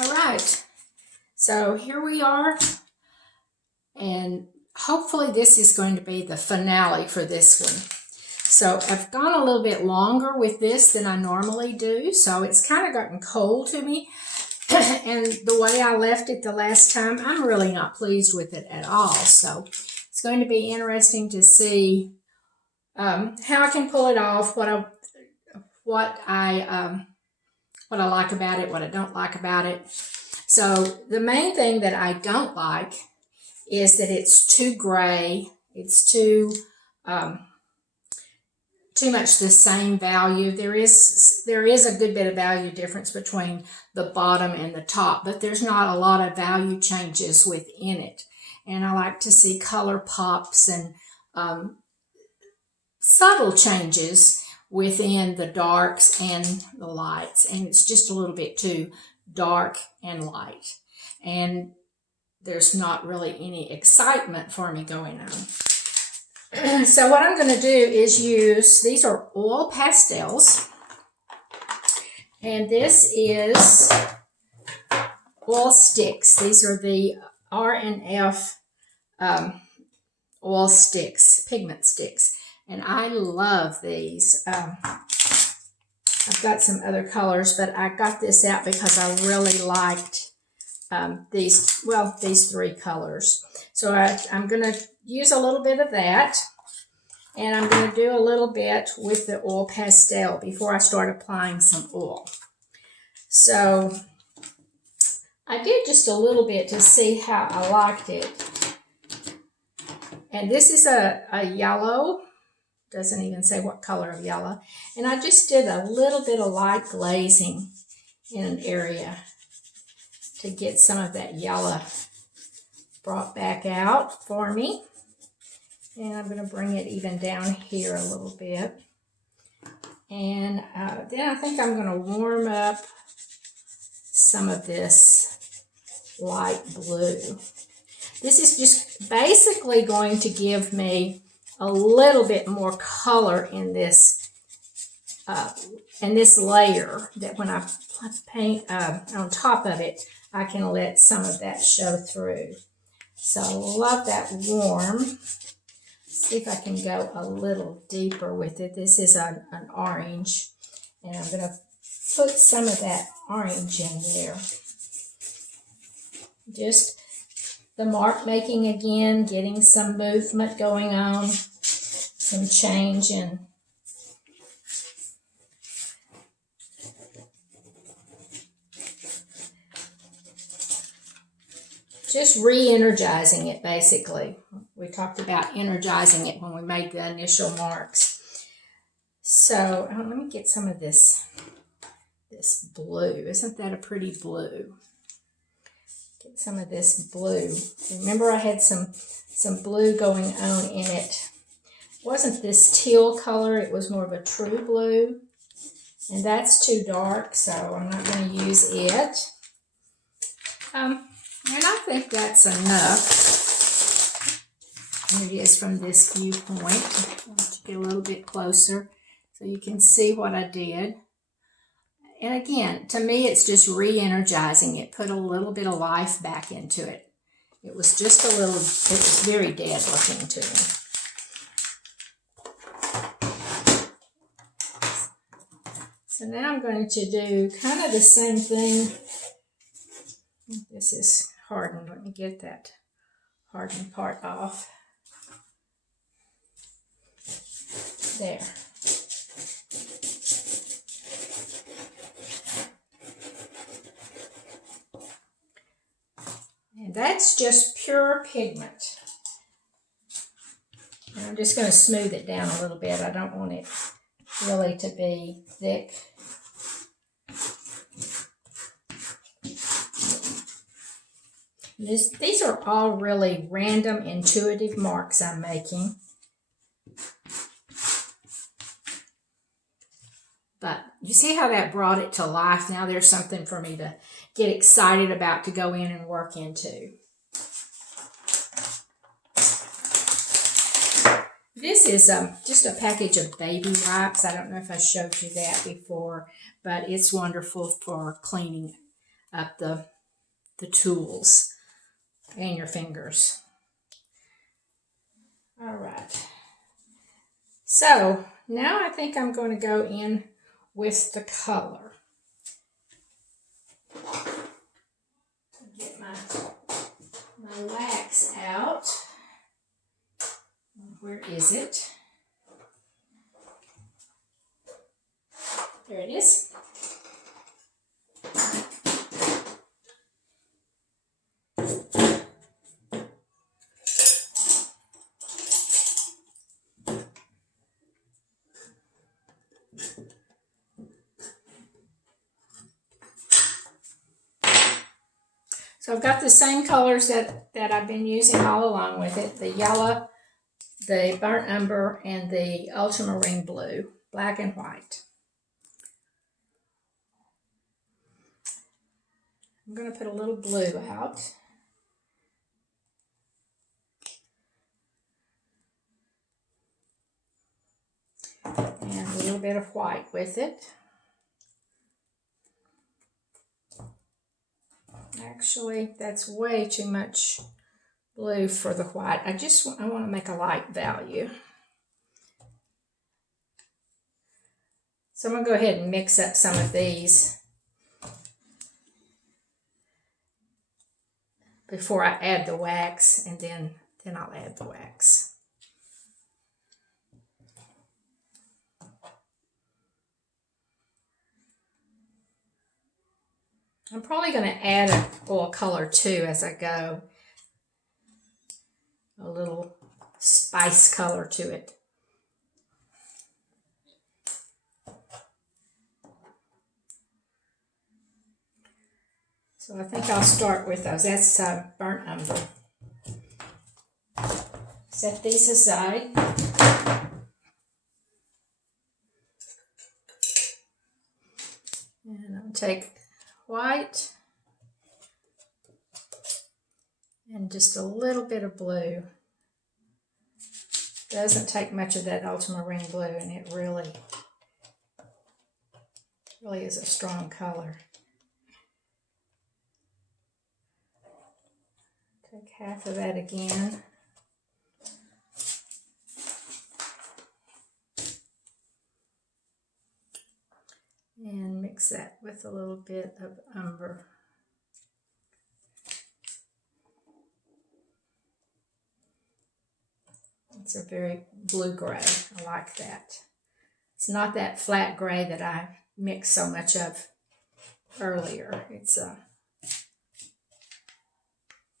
All right, so here we are, and hopefully this is going to be the finale for this one. So I've gone a little bit longer with this than I normally do, so it's kind of gotten cold to me. And the way I left it the last time, I'm really not pleased with it at all. So it's going to be interesting to see how I can pull it off, what I like about it, what I don't like about it. So the main thing that I don't like is that it's too gray. It's too much the same value. There is a good bit of value difference between the bottom and the top, but there's not a lot of value changes within it. And I like to see color pops and subtle changes within the darks and the lights. And it's just a little bit too dark and light. And there's not really any excitement for me going on. So what I'm going to do is use, these are oil pastels, and this is oil sticks. These are the R&F oil sticks, pigment sticks, and I love these. I've got some other colors, but I got this out because I really liked these three colors. So I'm going to use a little bit of that, and I'm going to do a little bit with the oil pastel before I start applying some oil. So I did just a little bit to see how I liked it. And this is a yellow, doesn't even say what color of yellow. And I just did a little bit of light glazing in an area to get some of that yellow brought back out for me. And I'm going to bring it even down here a little bit. And then I think I'm going to warm up some of this light blue. This is just basically going to give me a little bit more color in this layer, that when I paint on top of it, I can let some of that show through. So I love that warm. See if I can go a little deeper with it. This is an orange, and I'm going to put some of that orange in there. Just the mark making again, getting some movement going on, some change in just re-energizing it, basically. We talked about energizing it when we made the initial marks. So let me get some of this blue. Isn't that a pretty blue? Get some of this blue. Remember, I had some blue going on in it. It wasn't this teal color. It was more of a true blue. And that's too dark, so I'm not going to use it. And I think that's enough. Here it is from this viewpoint. I want to get a little bit closer so you can see what I did. And again, to me, it's just re-energizing it. Put a little bit of life back into it. It was just a little, it was very dead looking to me. So now I'm going to do kind of the same thing. This is hardened. Let me get that hardened part off. There. And that's just pure pigment. And I'm just going to smooth it down a little bit. I don't want it really to be thick. These are all really random, intuitive marks I'm making. But you see how that brought it to life? Now there's something for me to get excited about, to go in and work into. This is just a package of baby wipes. I don't know if I showed you that before, but it's wonderful for cleaning up the tools and your fingers. All right. So now I think I'm going to go in with the color. Get my wax out. Where is it? There it is. So I've got the same colors that I've been using all along with it. The yellow, the burnt umber, and the ultramarine blue, black and white. I'm going to put a little blue out. And a little bit of white with it. Actually, that's way too much blue for the white. I want to make a light value. So I'm going to go ahead and mix up some of these before I add the wax, and then I'll add the wax. I'm probably going to add an oil color too as I go. A little spice color to it. So I think I'll start with those. That's burnt umber. Set these aside. And I'll take white and just a little bit of blue. Doesn't take much of that ultramarine blue, and it really is a strong color. Take half of that again. And mix that with a little bit of umber. It's a very blue gray. I like that. It's not that flat gray that I mixed so much of earlier. It's a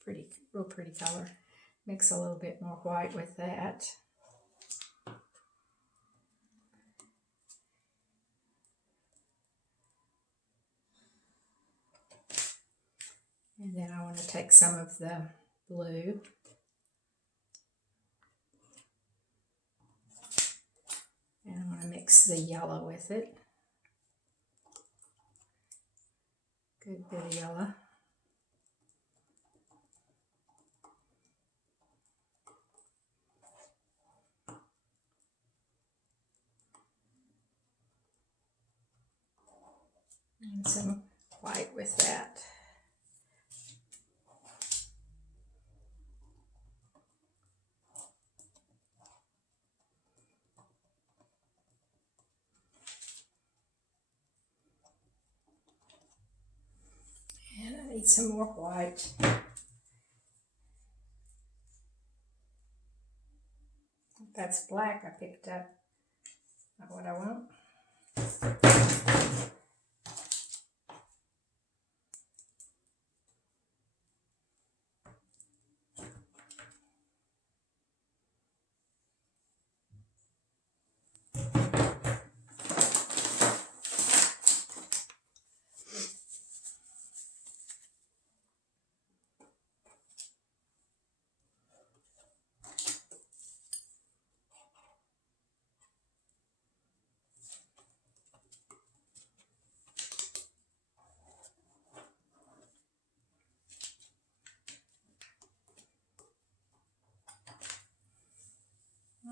real pretty color. Mix a little bit more white with that. And then I want to take some of the blue. And I want to mix the yellow with it. Good bit of yellow. And some white with that. And I need some more white. That's black I picked up. Not what I want.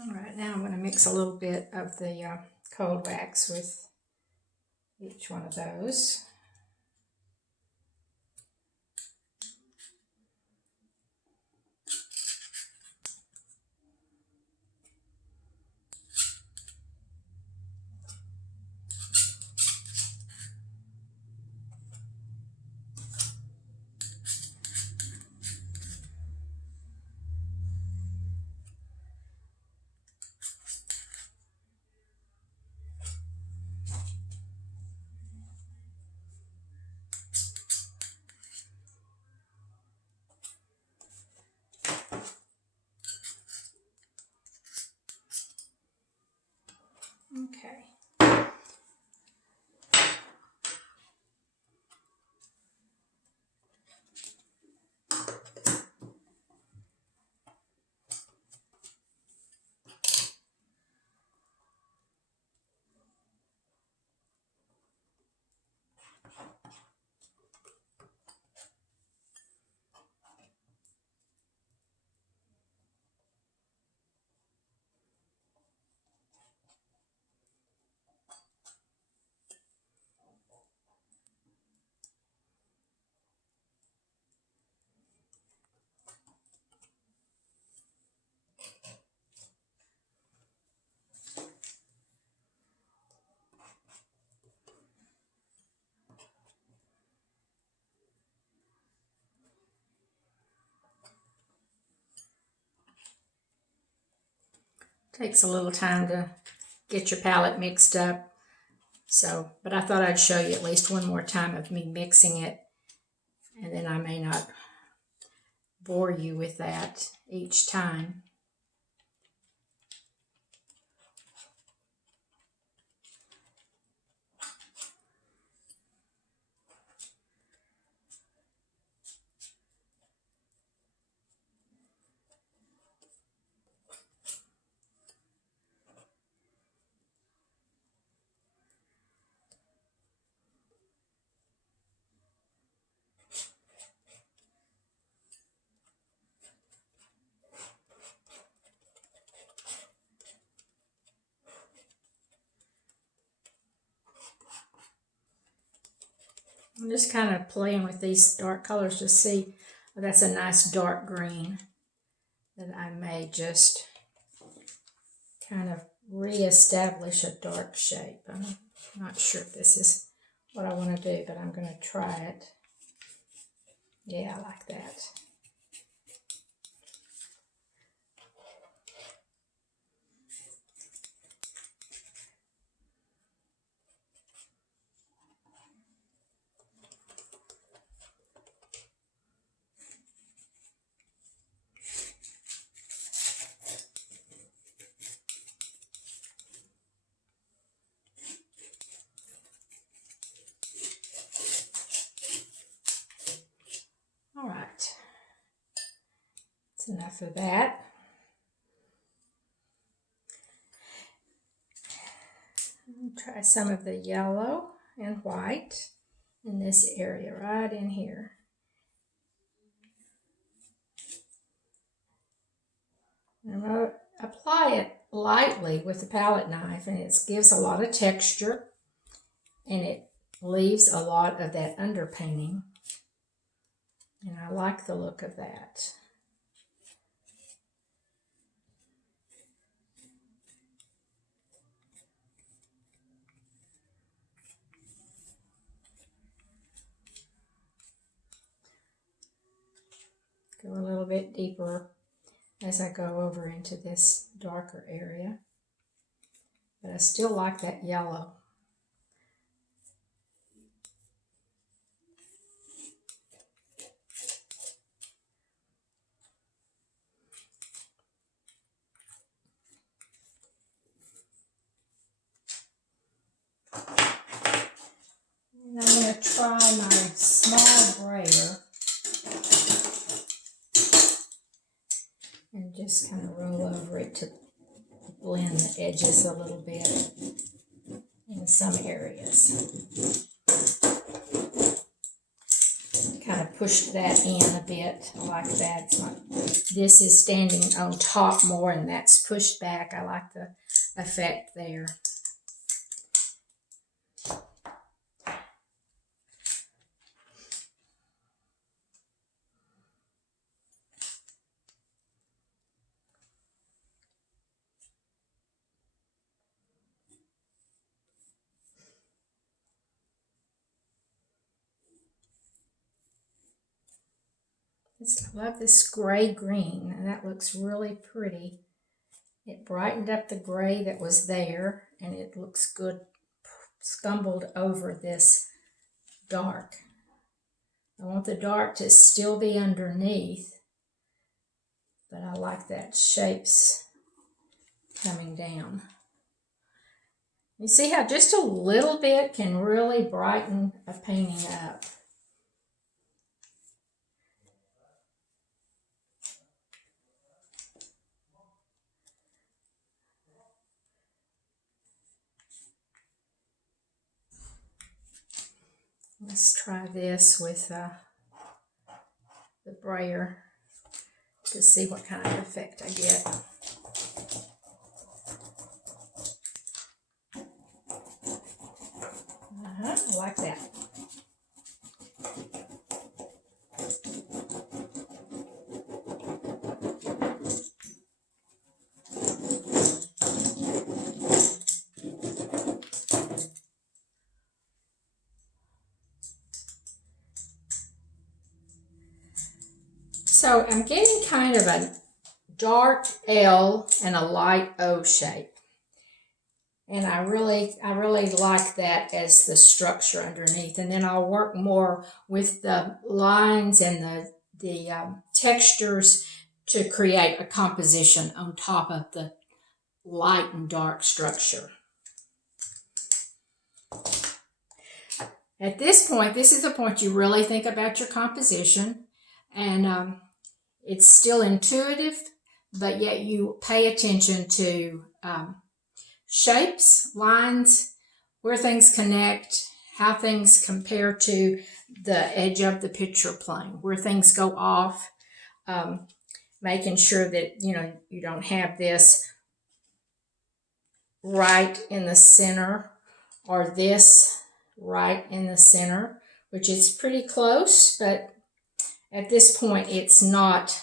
All right, now I'm going to mix a little bit of the cold wax with each one of those. Takes a little time to get your palette mixed up. So, but I thought I'd show you at least one more time of me mixing it, and then I may not bore you with that each time. I'm just kind of playing with these dark colors to see. Oh, that's a nice dark green that I may just kind of reestablish a dark shape. I'm not sure if this is what I want to do, but I'm going to try it. Yeah, I like that. All right, that's enough of that. Try some of the yellow and white in this area right in here. I'm going to apply it lightly with the palette knife, and it gives a lot of texture and it leaves a lot of that underpainting, and I like the look of that. Go a little bit deeper as I go over into this darker area, but I still like that yellow. And I'm going to try my small brayer and just kind of roll over it to blend the edges a little bit in some areas. Kind of push that in a bit. I like that. It's like this is standing on top more and that's pushed back. I like the effect there. I love this gray green, and that looks really pretty. It brightened up the gray that was there, and it looks good scumbled over this dark. I want the dark to still be underneath, but I like that shapes coming down. You see how just a little bit can really brighten a painting up. Let's try this with the brayer to see what kind of effect I get. I like that. So I'm getting kind of a dark L and a light O shape. And I really like that as the structure underneath. And then I'll work more with the lines and the textures to create a composition on top of the light and dark structure. At this point, this is the point you really think about your composition, and it's still intuitive, but yet you pay attention to shapes, lines, where things connect, how things compare to the edge of the picture plane, where things go off, making sure that you don't have this right in the center or this right in the center, which is pretty close, but at this point it's not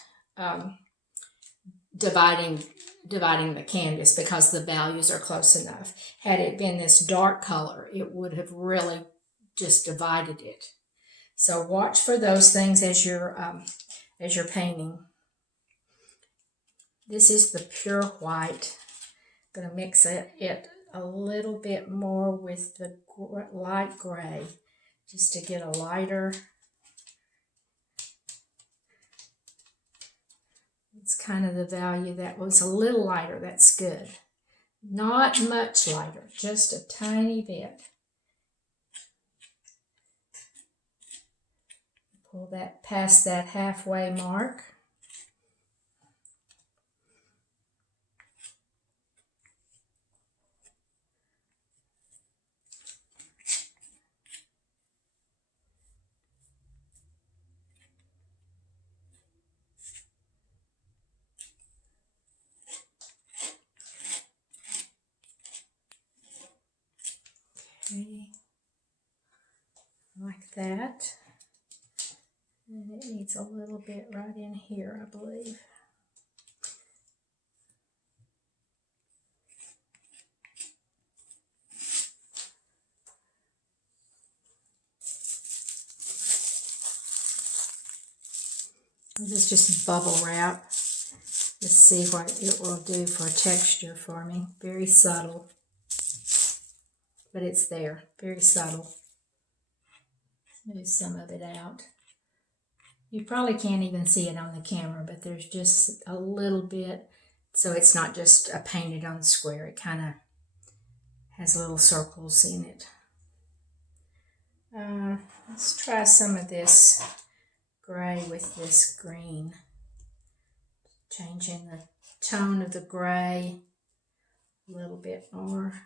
dividing the canvas because the values are close enough. Had it been this dark color, it would have really just divided it. So watch for those things as you're painting. This is the pure white. I'm going to mix it a little bit more with the light gray just to get a lighter. It's kind of the value that was a little lighter. That's good. Not much lighter, just a tiny bit. Pull that past that halfway mark. Okay, like that. And it needs a little bit right in here, I believe. This is just bubble wrap. Let's see what it will do for texture for me. Very subtle. But it's there, very subtle. Move some of it out. You probably can't even see it on the camera, but there's just a little bit, so it's not just a painted on square. It kind of has little circles in it. Let's try some of this gray with this green. Changing the tone of the gray a little bit more.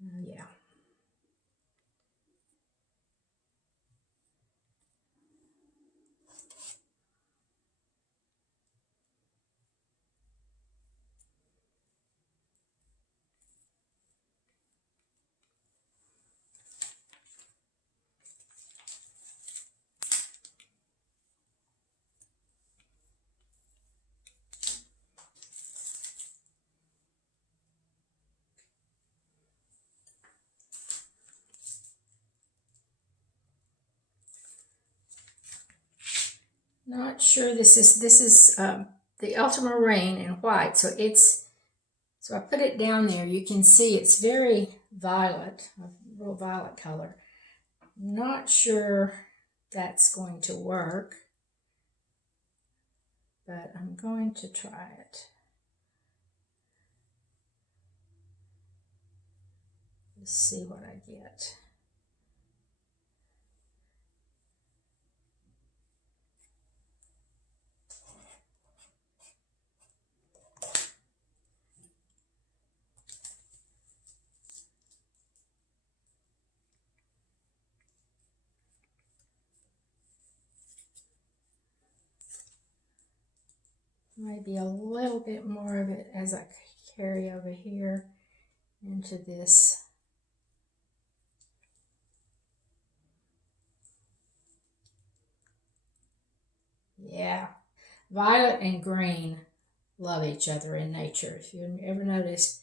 Yeah. Not sure this is the ultramarine in white, so I put it down there. You can see it's very violet, a real violet color. Not sure that's going to work, but I'm going to try it. Let's see what I get. Maybe a little bit more of it as I carry over here into this. Yeah, violet and green love each other in nature. If you ever noticed,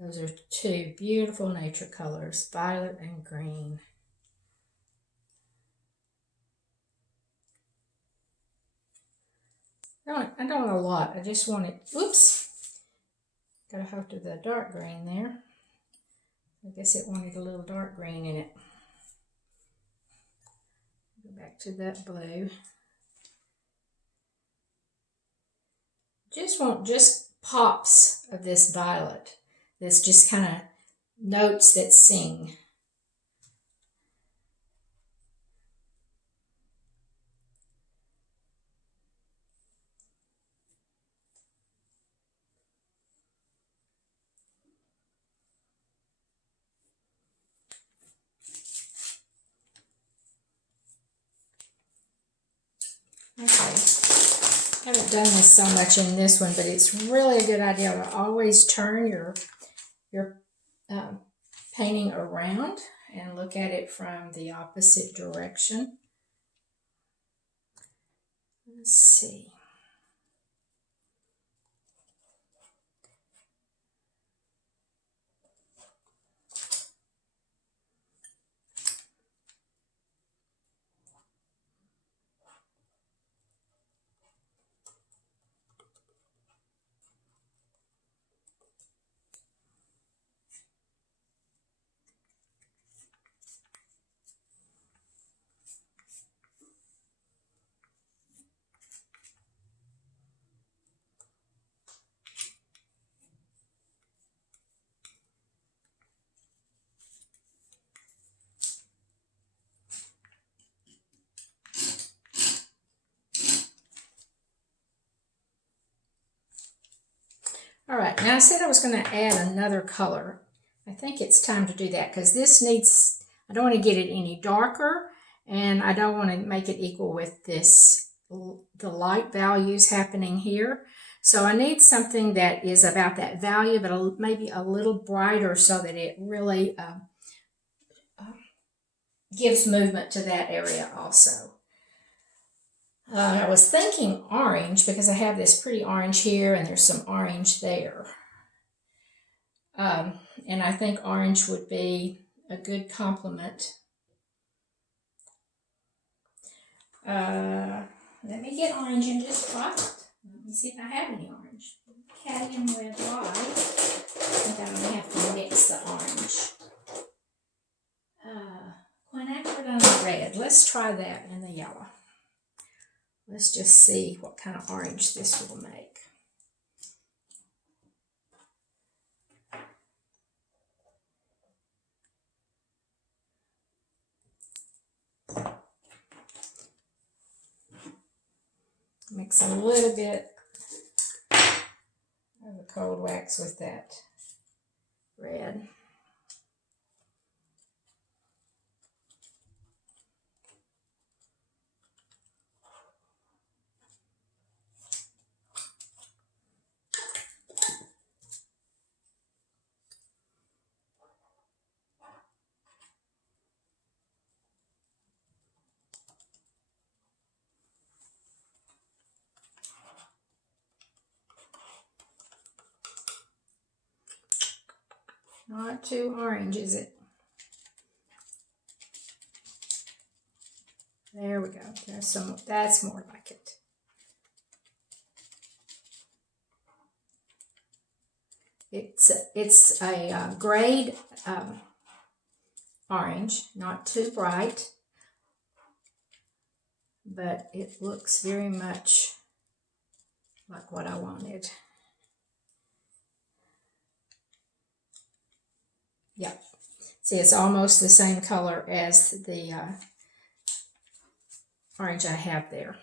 those are two beautiful nature colors, violet and green. I don't want a lot. I just want it, oops, got a hold of the dark green there. I guess it wanted a little dark green in it. Go back to that blue. Just want just pops of this violet. This just kind of notes that sing. Okay. I haven't done this so much in this one, but it's really a good idea to always turn your painting around and look at it from the opposite direction. Let's see. All right, now I said I was going to add another color. I think it's time to do that because this needs, I don't want to get it any darker and I don't want to make it equal with this, the light values happening here. So I need something that is about that value, but maybe a little brighter so that it really gives movement to that area also. I was thinking orange because I have this pretty orange here and there's some orange there. And I think orange would be a good complement. Let me get orange and just try it. Let me see if I have any orange. Cadmium red light. I think I'm going to have to mix the orange. Quinacridone red. Let's try that in the yellow. Let's just see what kind of orange this will make. Mix a little bit of the cold wax with that red. Not too orange, is it? There we go. There's some. That's more like it. It's a grade orange, not too bright, but it looks very much like what I wanted. Yep. See, it's almost the same color as the orange I have there.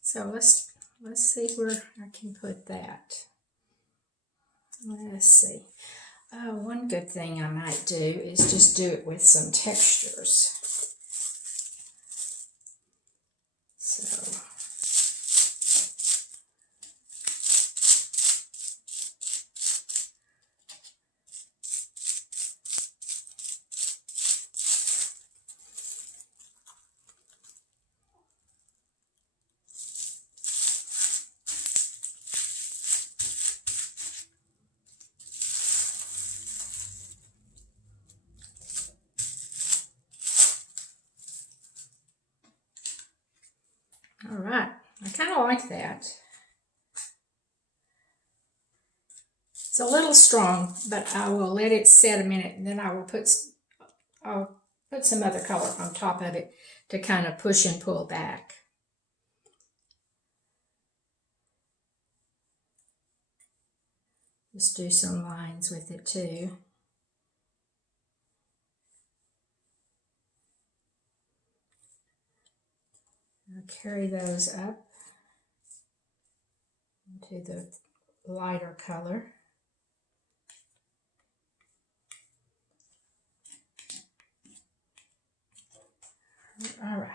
So let's see where I can put that. Let's see. One good thing I might do is just do it with some textures. So all right, I kind of like that. It's a little strong, but I will let it set a minute, and then I'll put some other color on top of it to kind of push and pull back. Just do some lines with it too. I'll carry those up into the lighter color. All right.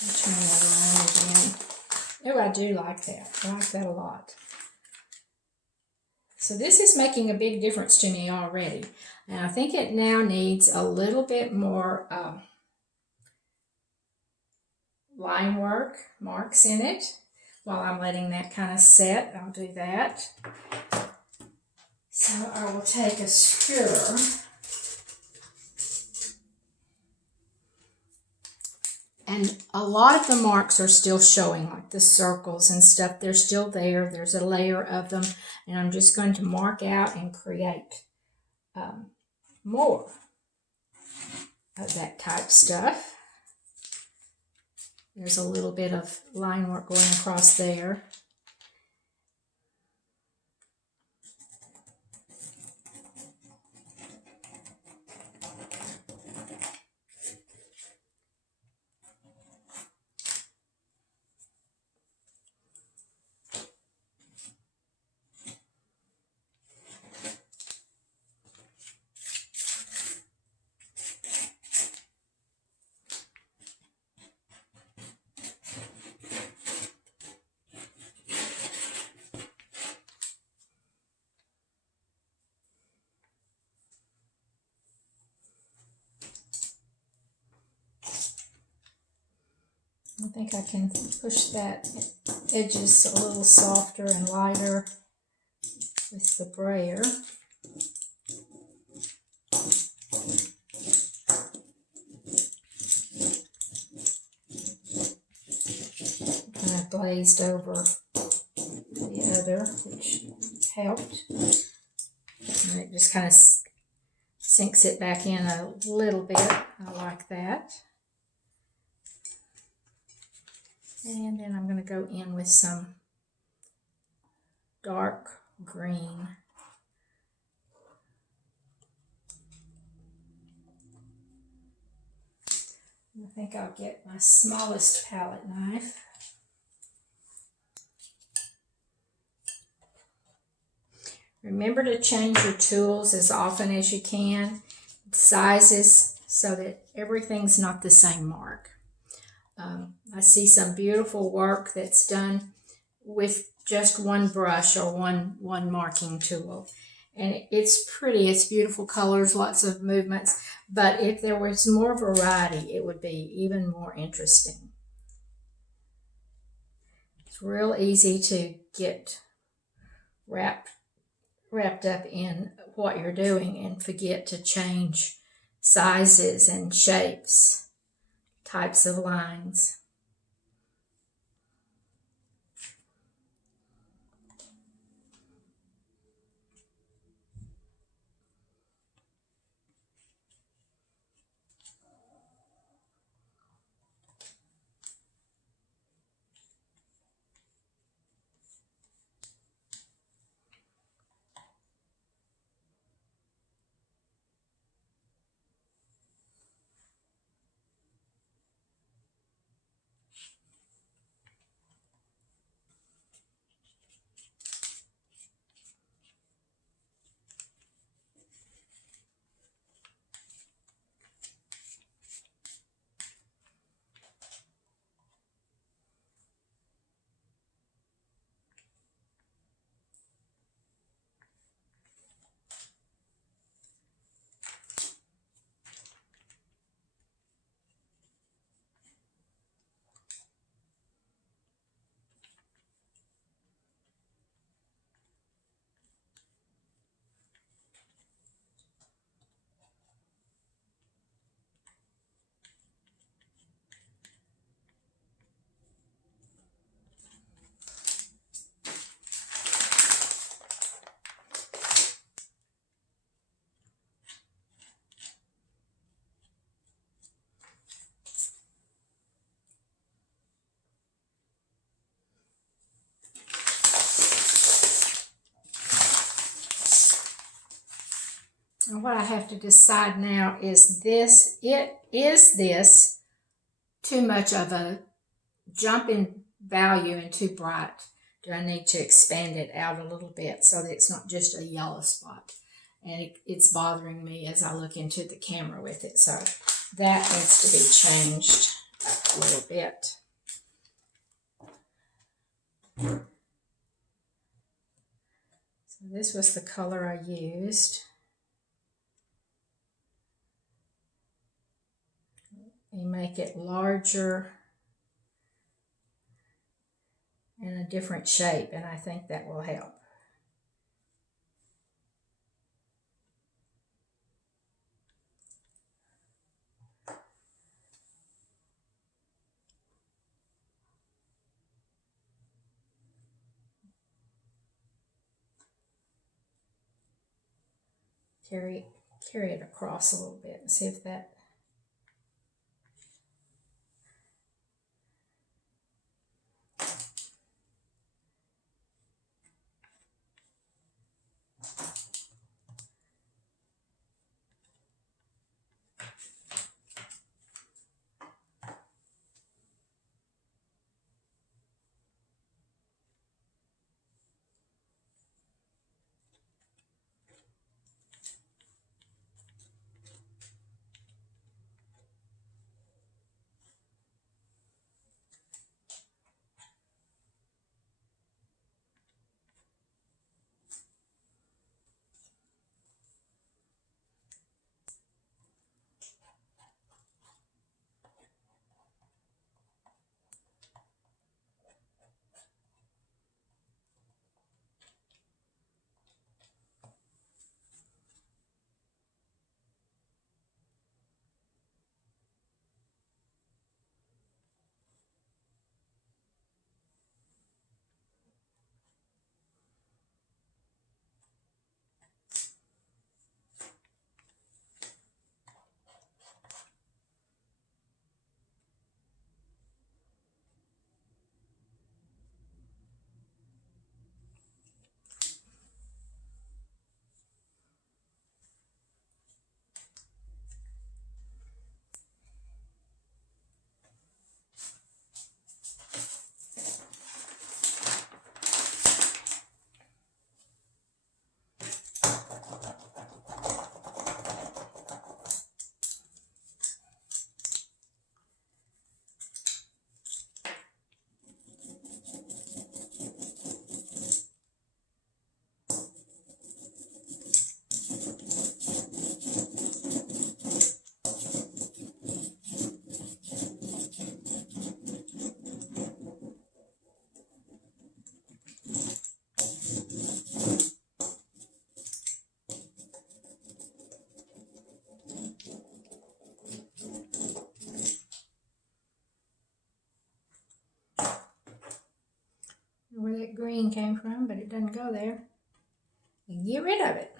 Turn that around again. Oh, I do like that. I like that a lot. So this is making a big difference to me already. And I think it now needs a little bit more line work, marks in it. While I'm letting that kind of set, I'll do that. So I will take a skewer and a lot of the marks are still showing, like the circles and stuff. They're still there. There's a layer of them. And I'm just going to mark out and create more of that type stuff. There's a little bit of line work going across there. I think I can push that edges a little softer and lighter with the brayer. Kind of glazed over the other, which helped. And it just kind of sinks it back in a little bit. I like that. And then I'm going to go in with some dark green. I think I'll get my smallest palette knife. Remember to change your tools as often as you can, sizes, so that everything's not the same mark. I see some beautiful work that's done with just one brush or one marking tool. And it's pretty, it's beautiful colors, lots of movements. But if there was more variety, it would be even more interesting. It's real easy to get wrapped up in what you're doing and forget to change sizes and shapes, types of lines. And what I have to decide now is this too much of a jump in value and too bright? Do I need to expand it out a little bit so that it's not just a yellow spot? And it's bothering me as I look into the camera with it. So that needs to be changed a little bit. So this was the color I used. You make it larger and a different shape, and I think that will help. Carry it across a little bit and see if that. Where that green came from, but it doesn't go there. And get rid of it.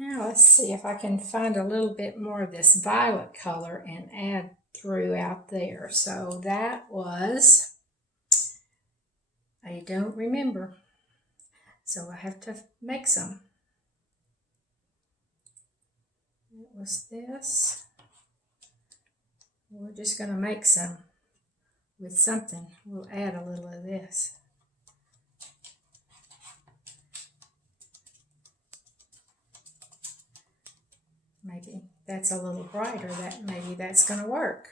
Now let's see if I can find a little bit more of this violet color and add throughout there. So that was, I don't remember. So I have to make some. It was this. We're just going to make some with something. We'll add a little of this. Maybe that's a little brighter. Maybe that's going to work.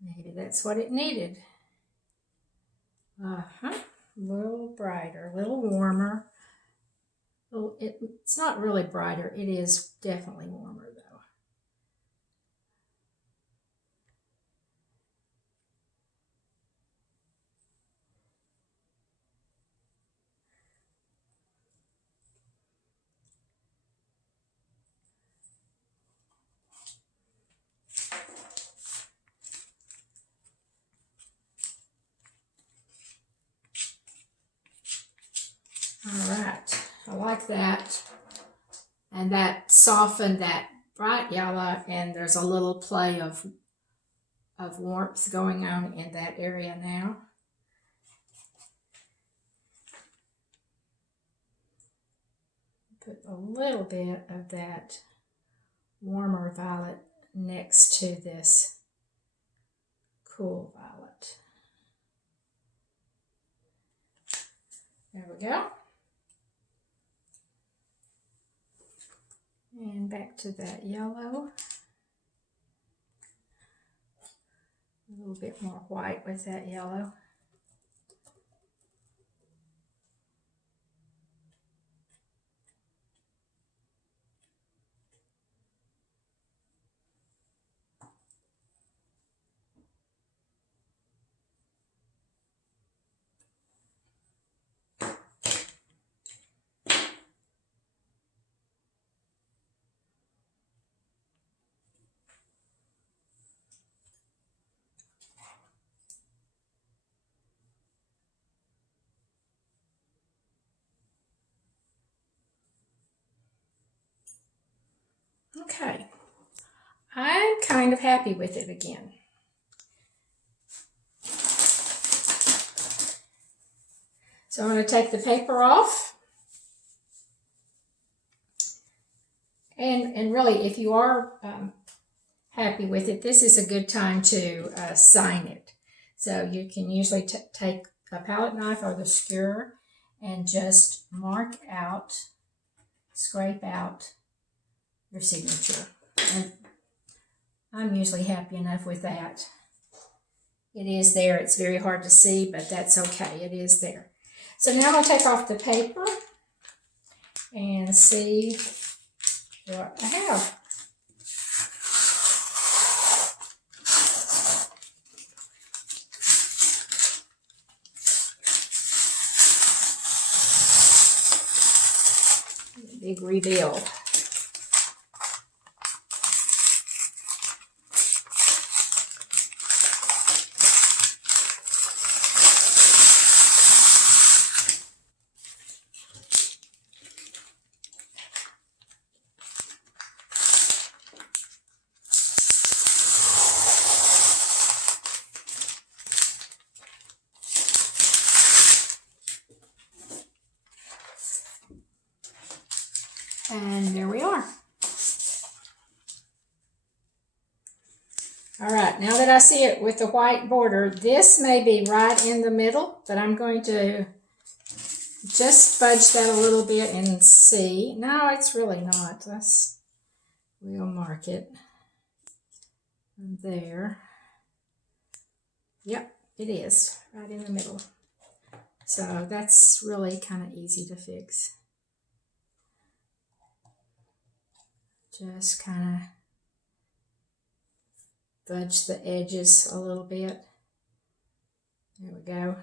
Maybe that's what it needed. A little brighter, a little warmer. Well, it's not really brighter. It is definitely warmer though. All right, I like that. And that softened that bright yellow, and there's a little play of warmth going on in that area now. Put a little bit of that warmer violet next to this cool violet. There we go. And back to that yellow. A little bit more white with that yellow. Okay, I'm kind of happy with it again. So I'm going to take the paper off. And really, if you are happy with it, this is a good time to sign it. So you can usually take a palette knife or the skewer and just mark out, scrape out your signature. And I'm usually happy enough with that. It is there. It's very hard to see, but that's okay. It is there. So now I'll take off the paper and see what I have. Big reveal. And there we are. All right, now that I see it with the white border, this may be right in the middle, but I'm going to just fudge that a little bit and see. No, it's really not. We'll mark it there. Yep, it is right in the middle. So that's really kind of easy to fix. Just kind of fudge the edges a little bit. There we go.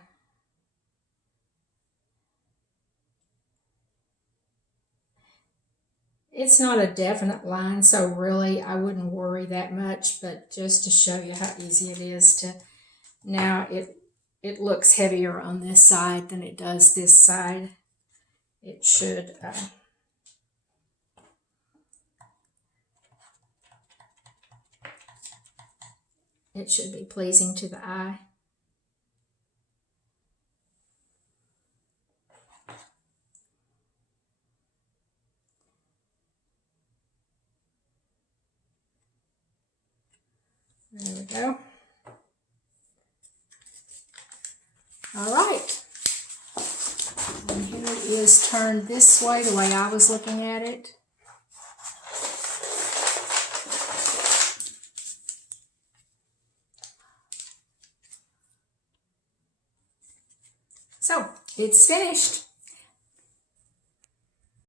It's not a definite line, so really I wouldn't worry that much, but just to show you how easy it is to, now it looks heavier on this side than it does this side. It should be pleasing to the eye. There we go. All right. And here it is turned this way, the way I was looking at it. So, it's finished.